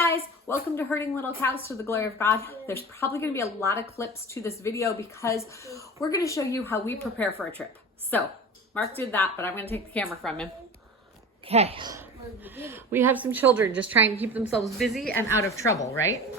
guys, welcome to Herding Little Cows to the Glory of God. There's probably going to be a lot of clips to this video because we're going to show you how we prepare for a trip. So, Mark did that, but I'm going to take the camera from him. Okay, we have some children just trying to keep themselves busy and out of trouble, right?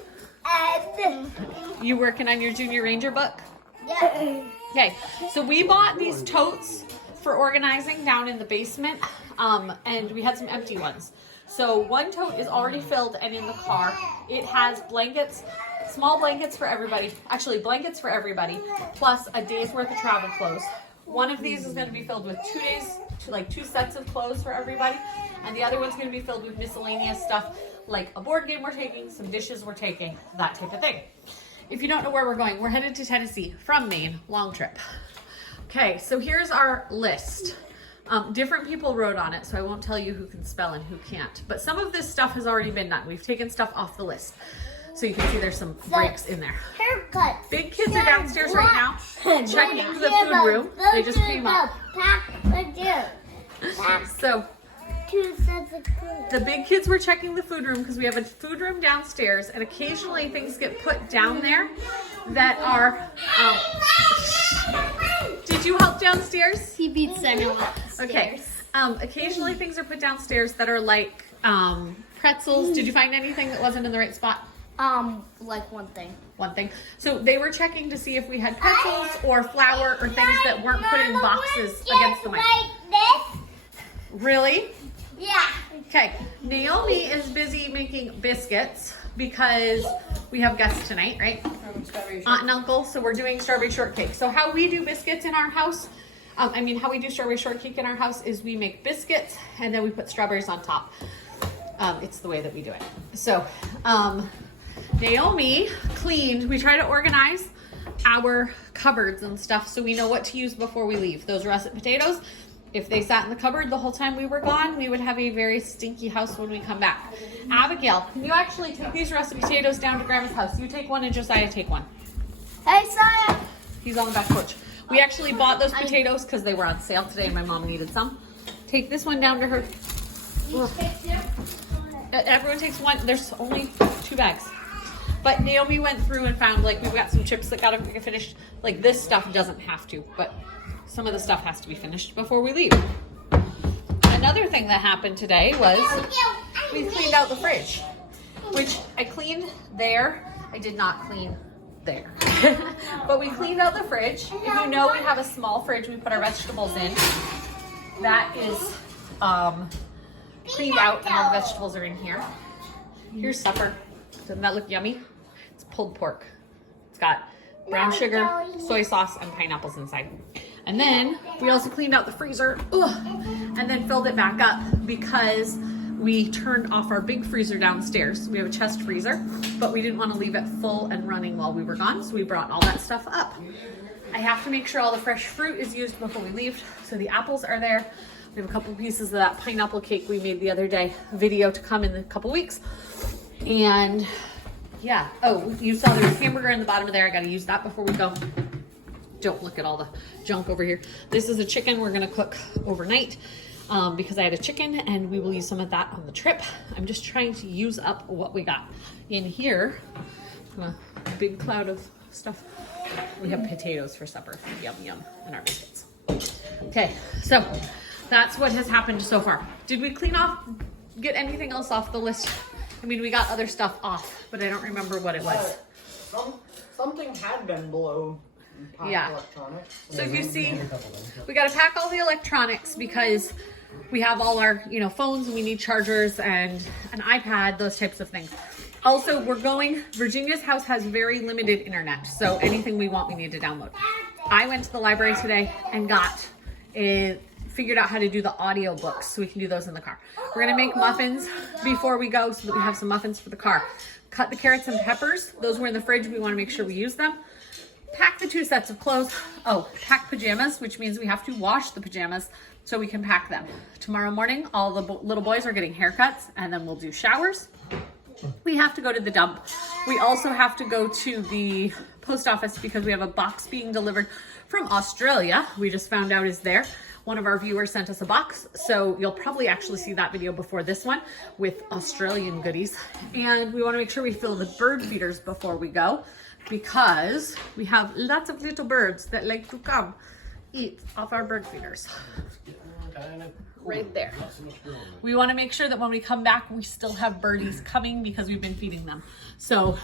You working on your Junior Ranger book? Yeah. Okay, so we bought these totes for organizing down in the basement, and we had some empty ones. So one tote is already filled and in the car. It has blankets, small blankets for everybody, actually blankets for everybody, plus a day's worth of travel clothes. One of these is going to be filled with 2 days, like 2 sets of clothes for everybody, and the other one's going to be filled with miscellaneous stuff like a board game we're taking, some dishes we're taking, that type of thing. If you don't know where we're going, we're headed to Tennessee from Maine, long trip. Okay, so here's our list. Different people wrote on it, so I won't tell you who can spell and who can't. But some of this stuff has already been done. We've taken stuff off the list. So you can see there's some breaks in there. Haircuts. Big kids are downstairs right now checking the food room. They just came up. So 2 sets of clothes. the big kids were checking the food room because we have a food room downstairs, and occasionally things get put down there that are... Did you help downstairs? He beats Simon Okay. Occasionally things are put downstairs that are like pretzels. Did you find anything that wasn't in the right spot? Like one thing. One thing. So they were checking to see if we had pretzels or flour or things that weren't put in boxes against the mic. Like this? Really? Yeah. Okay. Naomi is busy making biscuits because we have guests tonight, right? Aunt and uncle. So we're doing strawberry shortcake. So how we do biscuits in our house, how we do strawberry shortcake in our house is we make biscuits and then we put strawberries on top. It's the way that we do it. So, Naomi cleaned. We try to organize our cupboards and stuff so we know what to use before we leave. Those russet potatoes, if they sat in the cupboard the whole time we were gone, we would have a very stinky house when we come back. Abigail, can you actually take these russet potatoes down to Grandma's house? You take one and Josiah take one. Hey, Saya. He's on the back porch. We actually bought those potatoes because they were on sale today and my mom needed some. Take this one down to her. Everyone takes one. There's only 2 bags. But Naomi went through and found, like, we've got some chips that got to finished. Like, this stuff doesn't have to, but some of the stuff has to be finished before we leave. Another thing that happened today was we cleaned out the fridge, which I cleaned there. I did not clean there. But we cleaned out the fridge. If you know, we have a small fridge we put our vegetables in. That is cleaned out and all the vegetables are in here. Here's supper. Doesn't that look yummy? It's pulled pork. It's got brown sugar, soy sauce, and pineapples inside. And then we also cleaned out the freezer and then filled it back up because we turned off our big freezer downstairs. We have a chest freezer, but we didn't want to leave it full and running while we were gone, so we brought all that stuff up. I have to make sure all the fresh fruit is used before we leave, so the apples are there. We have a couple pieces of that pineapple cake we made the other day. Video to come in a couple weeks. And yeah, oh, you saw there was hamburger in the bottom of there. I got to use that before we go. Don't look at all the junk over here. This is a chicken we're going to cook overnight because I had a chicken and we will use some of that on the trip. I'm just trying to use up what we got in here. A big cloud of stuff. We have potatoes for supper. Yum, yum. And our biscuits. Okay, so that's what has happened so far. Did we get anything else off the list? I mean, we got other stuff off, but I don't remember what it was. Something had been below. Yeah. Electronics. So if you see, we got to pack all the electronics because we have all our, phones and we need chargers and an iPad, those types of things. Also, Virginia's house has very limited internet, so anything we want, we need to download. I went to the library today and figured out how to do the audio books so we can do those in the car. We're gonna make muffins before we go so that we have some muffins for the car. Cut the carrots and peppers. Those were in the fridge. We wanna make sure we use them. Pack the 2 sets of clothes. Oh, pack pajamas, which means we have to wash the pajamas so we can pack them. Tomorrow morning, all the little boys are getting haircuts and then we'll do showers. We have to go to the dump. We also have to go to the post office because we have a box being delivered from Australia. We just found out is there. one of our viewers sent us a box. So you'll probably actually see that video before this one with Australian goodies. And we want to make sure we fill the bird feeders before we go, because we have lots of little birds that like to come eat off our bird feeders. Right there. We want to make sure that when we come back, we still have birdies coming because we've been feeding them. So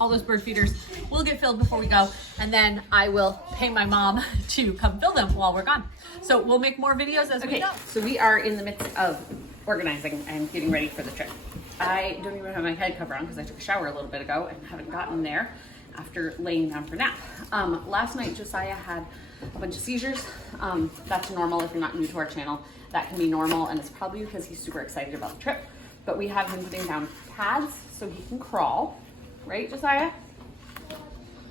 all those bird feeders will get filled before we go, and then I will pay my mom to come fill them while we're gone. So we'll make more videos as we go. So we are in the midst of organizing and getting ready for the trip. I don't even have my head cover on because I took a shower a little bit ago and haven't gotten there after laying down for nap. Last night Josiah had a bunch of seizures. That's normal if you're not new to our channel. That can be normal, and it's probably because he's super excited about the trip. But we have him putting down pads so he can crawl. Right, Josiah?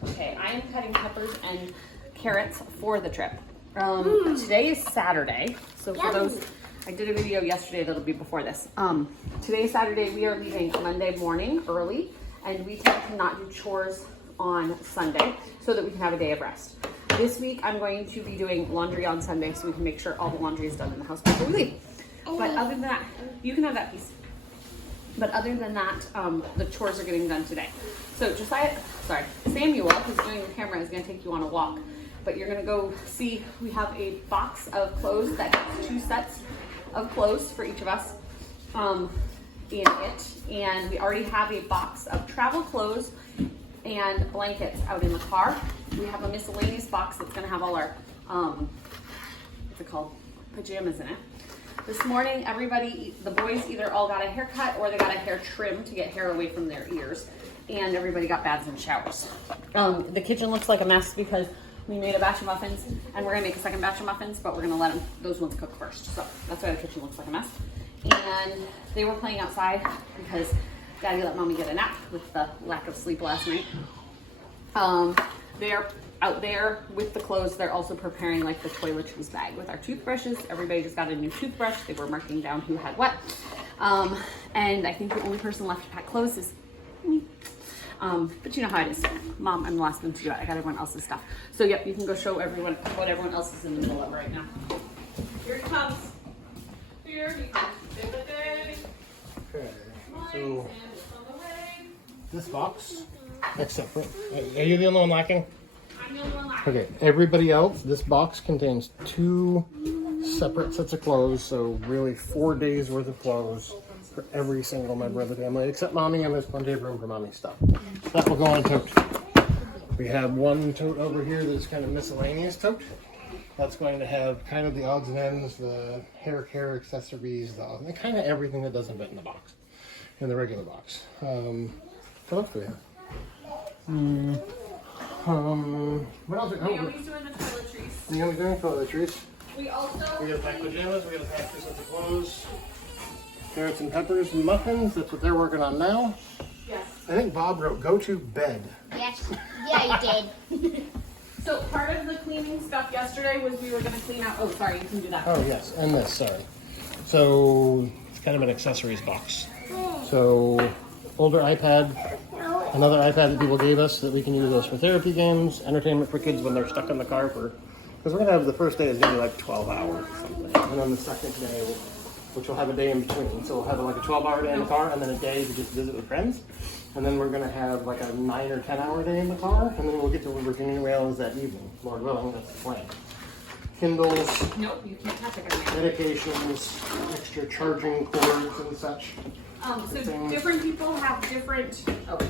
Okay, I am cutting peppers and carrots for the trip. Today is Saturday, so for those, I did a video yesterday that'll be before this. Today is Saturday. We are leaving Monday morning early, and we tend to not do chores on Sunday so that we can have a day of rest. This week, I'm going to be doing laundry on Sunday so we can make sure all the laundry is done in the house before we leave. But other than that, you can have that piece. But other than that, the chores are getting done today. So Samuel, who's doing the camera, is gonna take you on a walk. But you're gonna go see, we have a box of clothes that has 2 sets of clothes for each of us in it. And we already have a box of travel clothes and blankets out in the car. We have a miscellaneous box that's gonna have all our, what's it called? Pajamas in it. This morning, the boys either all got a haircut or they got a hair trim to get hair away from their ears. And everybody got baths and showers. The kitchen looks like a mess because we made a batch of muffins and we're gonna make a second batch of muffins, but we're gonna let those ones cook first. So that's why the kitchen looks like a mess. And they were playing outside because Daddy let Mommy get a nap with the lack of sleep last night. They're out there with the clothes. They're also preparing like the toiletries bag with our toothbrushes. Everybody just got a new toothbrush. They were marking down who had what. And I think the only person left to pack clothes is me. But you know how it is. Mom, I'm the last one to do it. I got everyone else's stuff. So yep, you can go show everyone what everyone else is in the middle of right now. Here he comes. Here he comes. Okay, so this box, except for, are you the only one lacking? I'm the only one lacking. Okay, everybody else, this box contains 2 separate sets of clothes, so really 4 days worth of clothes for every single member of the family, except Mommy, and there's plenty of room for Mommy's stuff. That will go on a tote. We have 1 tote over here that's kind of miscellaneous tote. That's going to have kind of the odds and ends, the hair care accessories, the kind of everything that doesn't fit in the box, in the regular box. What else do we have? What else? Naomi's doing the toiletries. Naomi's doing toiletries. We gotta pack pajamas, we gotta pack 2 sets of clothes. Carrots and peppers and muffins, that's what they're working on now. Yes. I think Bob wrote, go to bed. Yes. Yeah, you did. So part of the cleaning stuff yesterday was we were going to clean out. Oh, sorry, you can do that. Oh yes, and this, sorry. So, it's kind of an accessories box. So, older iPad, another iPad that people gave us that we can use those for therapy games, entertainment for kids when they're stuck in the car because we're going to have the first day is going to be like 12 hours or something. And then the second day, which will have a day in between. So we'll have like a 12-hour day in the car and then a day to just visit with friends. And then we're going to have like a 9 or 10-hour day in the car. And then we'll get to Virginia Wales that evening. Lord willing, that's the plan. Kindles. Nope, you can't touch it. Medications, extra charging cords and such. So different people have different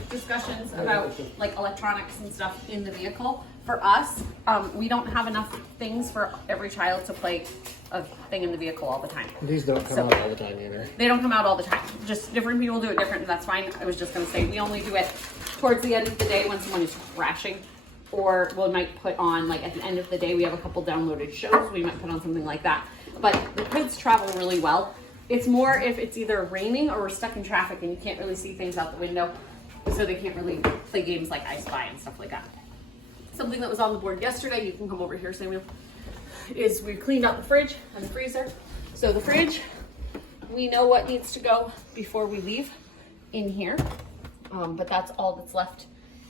discussions about like electronics and stuff in the vehicle. For us, we don't have enough things for every child to play a thing in the vehicle all the time. These don't come out all the time either. They don't come out all the time. Just different people do it different, and that's fine. I was just going to say we only do it towards the end of the day when someone is crashing. Or we might put on, like at the end of the day, we have a couple downloaded shows. We might put on something like that. But the kids travel really well. It's more if it's either raining or we're stuck in traffic and you can't really see things out the window. So they can't really play games like I Spy and stuff like that. Something that was on the board yesterday, you can come over here, Samuel, is we cleaned out the fridge and the freezer. So the fridge, we know what needs to go before we leave in here. But that's all that's left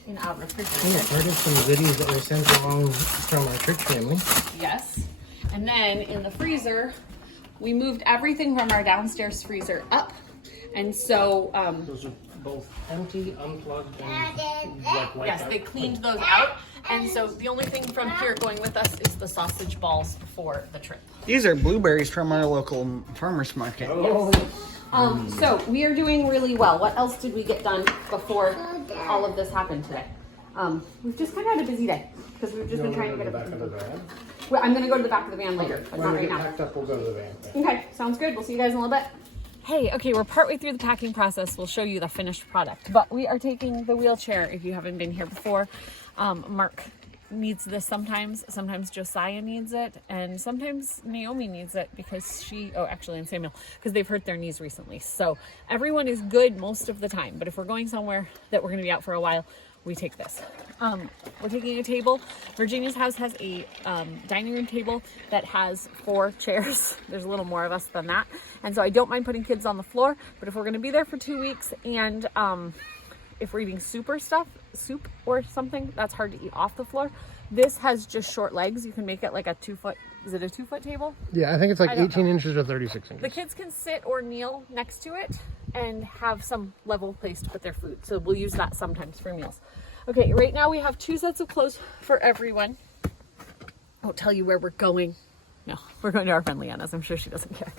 in our refrigerator. Yeah, part of some goodies that were sent along from our church family. Yes. And then in the freezer, we moved everything from our downstairs freezer up. And so, Those are both empty, unplugged, and like wiped yes, out. they cleaned those out. And so the only thing from here going with us is the sausage balls for the trip. These are blueberries from our local farmer's market. Oh, So we are doing really well. What else did we get done before all of this happened today? We've just kind of had a busy day because we've just been trying to get back of the everything. van. Well, I'm gonna go to the back of the van later, but When not we right get now. packed up, we'll go to the van. Okay, sounds good. We'll see you guys in a little bit. Hey, okay, we're partway through the packing process. We'll show you the finished product. But we are taking the wheelchair if you haven't been here before. Mark needs this sometimes. Sometimes Josiah needs it. And sometimes Naomi needs it because and Samuel, because they've hurt their knees recently. So everyone is good most of the time. But if we're going somewhere that we're going to be out for a while, we take this. We're taking a table. Virginia's house has a dining room table that has 4 chairs. There's a little more of us than that. And so I don't mind putting kids on the floor, but if we're gonna be there for 2 weeks and if we're eating soup or something, that's hard to eat off the floor. This has just short legs. You can make it like a 2-foot, is it a 2-foot table? Yeah, I think it's like I don't 18 inches or 36 inches. The kids can sit or kneel next to it and have some level place to put their food. So we'll use that sometimes for meals. Okay, right now we have 2 sets of clothes for everyone. I won't tell you where we're going. No, we're going to our friend Leanna's. I'm sure she doesn't care.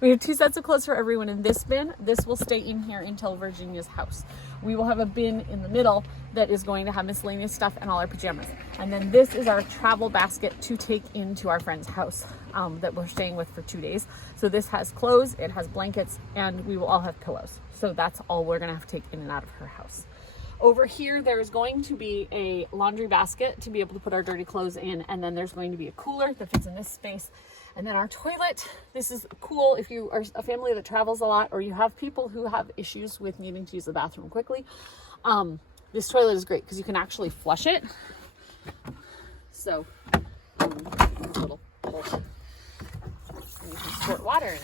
We have 2 sets of clothes for everyone in this bin. This will stay in here until Virginia's house. We will have a bin in the middle that is going to have miscellaneous stuff and all our pajamas. And then this is our travel basket to take into our friend's house that we're staying with for 2 days. So this has clothes, it has blankets, and we will all have pillows. So that's all we're gonna have to take in and out of her house. Over here, there's going to be a laundry basket to be able to put our dirty clothes in, and then there's going to be a cooler that fits in this space. And then our toilet, this is cool if you are a family that travels a lot or you have people who have issues with needing to use the bathroom quickly. This toilet is great because you can actually flush it. So, a little hole. And you can squirt water in it.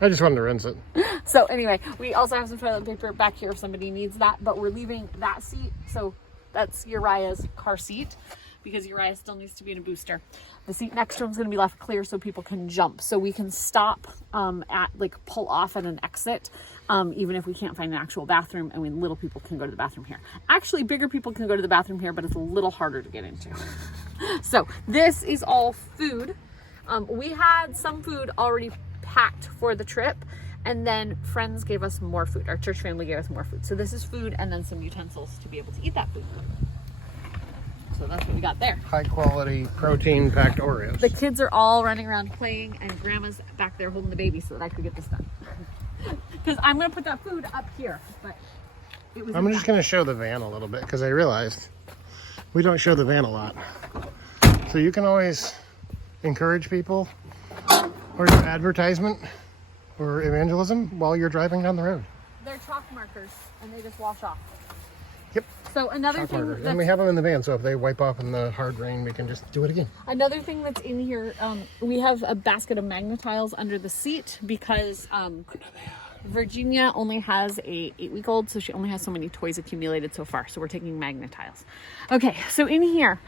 I just wanted to rinse it. So anyway, we also have some toilet paper back here if somebody needs that, but we're leaving that seat. So that's Uriah's car seat because Uriah still needs to be in a booster. The seat next to him is going to be left clear so people can jump. So we can stop pull off at an exit, even if we can't find an actual bathroom, and little people can go to the bathroom here. Actually, bigger people can go to the bathroom here, but it's a little harder to get into. So this is all food. We had some food already packed for the trip, and then friends gave us more food. Our church family gave us more food. So this is food and then some utensils to be able to eat that food. So that's what we got there. High quality protein packed Oreos. The kids are all running around playing, and Grandma's back there holding the baby so that I could get this done. Because I'm going to put that food up here, but it was. I'm just going to show the van a little bit because I realized we don't show the van a lot. So you can always encourage people or do advertisement or evangelism while you're driving down the road. They're chalk markers, and they just wash off. Yep. So another thing And we that's, have them in the van, so if they wipe off in the hard rain, we can just do it again. another thing that's in here, we have a basket of Magna-Tiles under the seat because Virginia only has a 8-week-old, so she only has so many toys accumulated so far. So we're taking Magna-Tiles. Okay, so in here,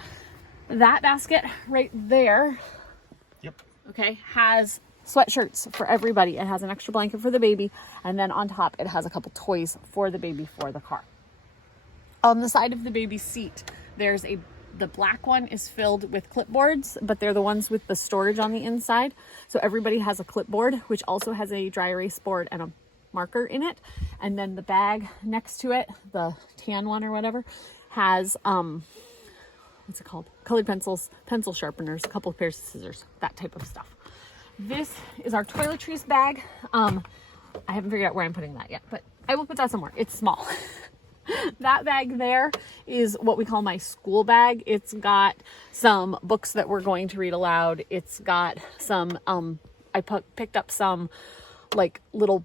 that basket right there, Yep. okay, has sweatshirts for everybody. It has an extra blanket for the baby, and then on top it has a couple toys for the baby for the car. On the side of the baby seat, there's the black one is filled with clipboards, but they're the ones with the storage on the inside. So everybody has a clipboard, which also has a dry erase board and a marker in it. And then the bag next to it, the tan one or whatever, has what's it called? Colored pencils, pencil sharpeners, a couple of pairs of scissors, that type of stuff. This is our toiletries bag. I haven't figured out where I'm putting that yet, but I will put that somewhere. It's small. That bag there is what we call my school bag. It's got some books that we're going to read aloud. It's got some, I picked up some like little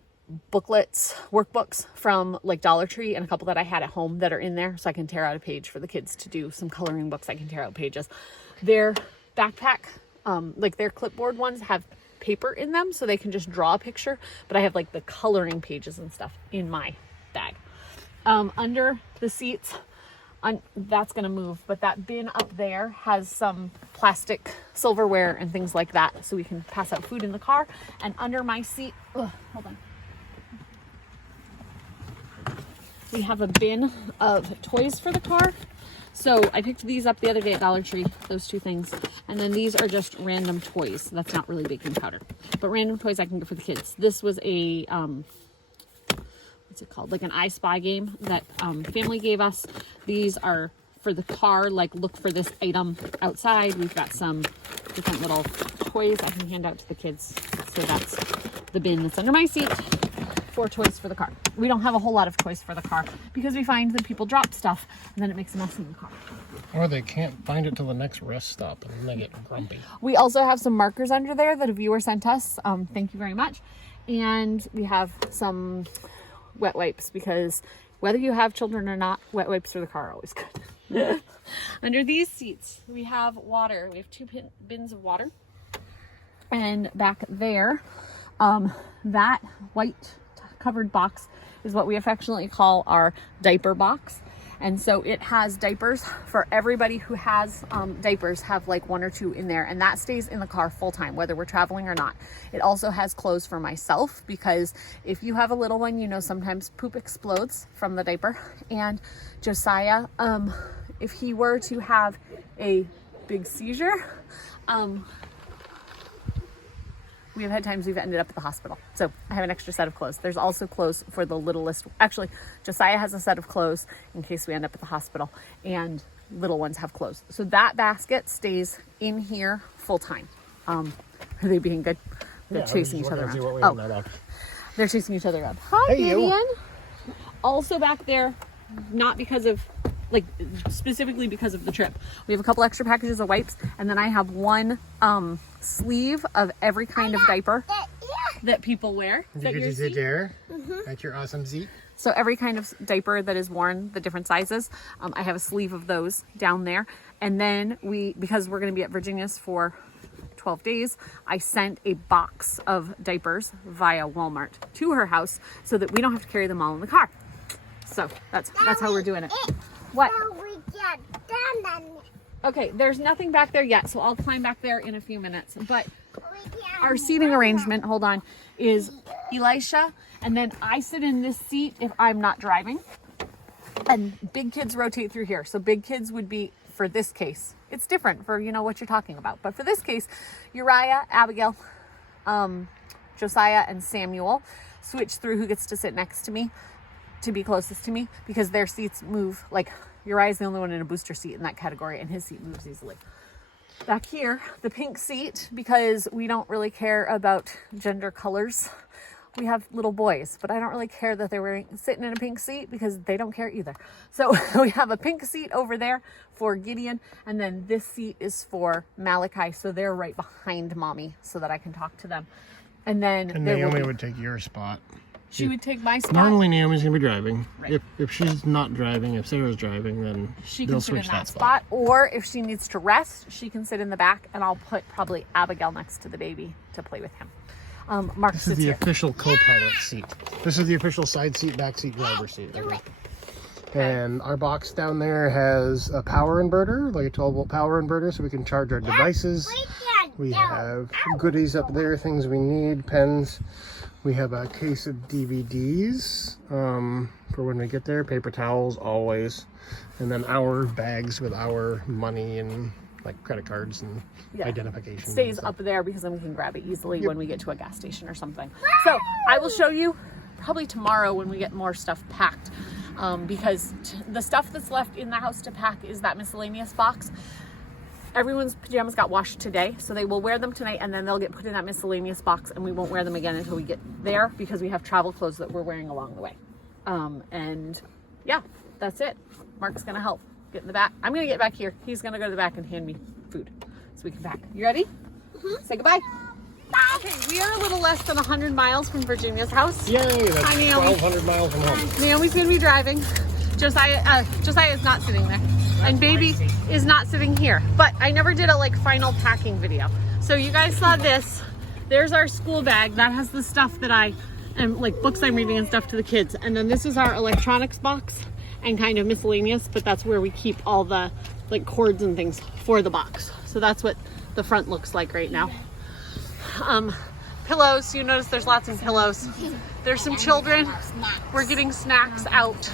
booklets, workbooks from like Dollar Tree, and a couple that I had at home that are in there, so I can tear out a page for the kids to do some coloring books. I can tear out pages. Their backpack, like their clipboard ones have paper in them, so they can just draw a picture, but I have like the coloring pages and stuff in my bag. Under the seats, that's going to move, but that bin up there has some plastic silverware and things like that, so we can pass out food in the car. And under my seat, hold on, we have a bin of toys for the car. So I picked these up the other day at Dollar Tree, those two things. And then these are just random toys. That's not really baking powder, but random toys I can get for the kids. This was a, what's it called? Like an I Spy game that family gave us. These are for the car, like look for this item outside. We've got some different little toys I can hand out to the kids. So that's the bin that's under my seat for toys for the car. We don't have a whole lot of toys for the car because we find that people drop stuff and then it makes a mess in the car. Or they can't find it till the next rest stop and they get grumpy. We also have some markers under there that a viewer sent us. Thank you very much. And we have some wet wipes because whether you have children or not, wet wipes for the car are always good. Under these seats, we have water. We have two bins of water. And back there, that white covered box is what we affectionately call our diaper box. And so it has diapers for everybody who has diapers, have like 1 or 2 in there, and that stays in the car full time, whether we're traveling or not. It also has clothes for myself because if you have a little one, you know sometimes poop explodes from the diaper. And Josiah, if he were to have a big seizure, we have had times we've ended up at the hospital. So I have an extra set of clothes. There's also clothes for the littlest. Actually, Josiah has a set of clothes in case we end up at the hospital, and little ones have clothes. So that basket stays in here full time. Are they being good? They're chasing each other around. They're chasing each other around. Hi, Hey, Vivian. you. Also back there, not because of, like, specifically because of the trip, we have a couple extra packages of wipes, and then I have one sleeve of every kind of diaper that people wear. That you're seeing. there at your awesome seat. So every kind of diaper that is worn, the different sizes, I have a sleeve of those down there. And then because we're going to be at Virginia's for 12 days, I sent a box of diapers via Walmart to her house so that we don't have to carry them all in the car. So that's how we're doing it. What? Okay, there's nothing back there yet, so I'll climb back there in a few minutes. But our seating arrangement, hold on, is Elisha, and then I sit in this seat if I'm not driving. And big kids rotate through here. So big kids would be, for this case, it's different for, you know, what you're talking about. But for this case, Uriah, Abigail, Josiah, and Samuel switch through who gets to sit next to me, to be closest to me, because their seats move. Like, Uriah's the only one in a booster seat in that category, and his seat moves easily. Back here, the pink seat, because we don't really care about gender colors. We have little boys, but I don't really care that they're sitting in a pink seat because they don't care either. So we have a pink seat over there for Gideon, and then this seat is for Malachi, so they're right behind mommy so that I can talk to them. And then Naomi would take your spot. She would take my spot. Normally Naomi's gonna be driving. Right. If she's not driving, if Sarah's driving, then She they'll can sit switch in that spot. spot. Or if she needs to rest, she can sit in the back, and I'll put probably Abigail next to the baby to play with him. Mark This is sits the here. official co-pilot seat. This is the official side seat, back seat, driver seat. And our box down there has a power inverter, like a 12-volt power inverter, so we can charge our devices. We have goodies up there, things we need, pens. We have a case of DVDs for when we get there, paper towels always, and then our bags with our money and like credit cards and identification. Stays up there because then we can grab it easily when we get to a gas station or something. So I will show you probably tomorrow when we get more stuff packed, because the stuff that's left in the house to pack is that miscellaneous box. Everyone's pajamas got washed today, so they will wear them tonight, and then they'll get put in that miscellaneous box, and we won't wear them again until we get there because we have travel clothes that we're wearing along the way. And yeah, that's it. Mark's gonna help get in the back. I'm gonna get back here. He's gonna go to the back and hand me food so we can pack. You ready? Say goodbye. Okay, we are a little less than 100 miles from Virginia's house. Yay, that's Hi, Naomi. 1,200 miles from home. Naomi's gonna be driving. Josiah is not sitting there. And baby is not sitting here. But I never did a like final packing video. So you guys saw this. There's our school bag. That has the stuff that I am, like books I'm reading and stuff to the kids. And then this is our electronics box. and kind of miscellaneous, but that's where we keep all the like cords and things for the box. So that's what the front looks like right now. Pillows, you notice there's lots of pillows. There's some children. We're getting snacks out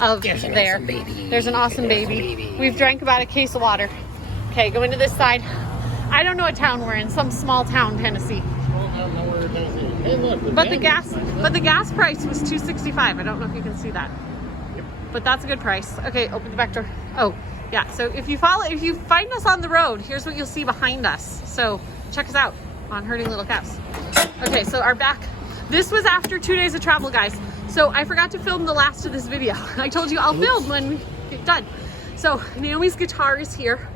of there. There's an awesome baby. We've drank about a case of water. Okay, go into this side. I don't know what town we're in, some small town, Tennessee. Hey, look, But the gas price was $2.65. I don't know if you can see that. But that's a good price. Okay, open the back door. Oh, yeah. So if you find us on the road, here's what you'll see behind us. So check us out on Herding Little Cows. Okay, so our back. This was after 2 days of travel, guys. So I forgot to film the last of this video. I told you I'll film when we get done. So Naomi's guitar is here.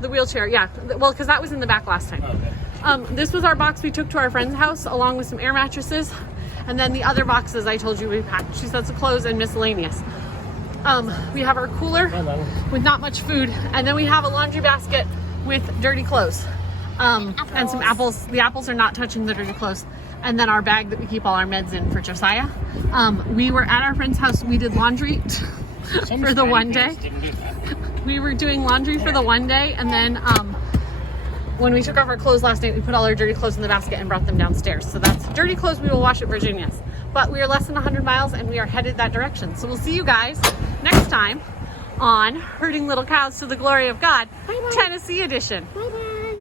The wheelchair, yeah. Well, because that was in the back last time. Okay. This was our box we took to our friend's house along with some air mattresses. And then the other boxes I told you we packed. 2 sets of clothes and miscellaneous. We have our cooler with not much food. And then we have a laundry basket with dirty clothes. And some apples. The apples are not touching the dirty clothes. And then our bag that we keep all our meds in for Josiah. We were at our friend's house. We did laundry for the one day. We were doing laundry for the one day, and then when we took off our clothes last night, we put all our dirty clothes in the basket and brought them downstairs. So that's dirty clothes we will wash at Virginia's. But we are less than 100 miles and we are headed that direction. So we'll see you guys next time on Herding Little Cows to the Glory of God, Tennessee edition. Bye bye.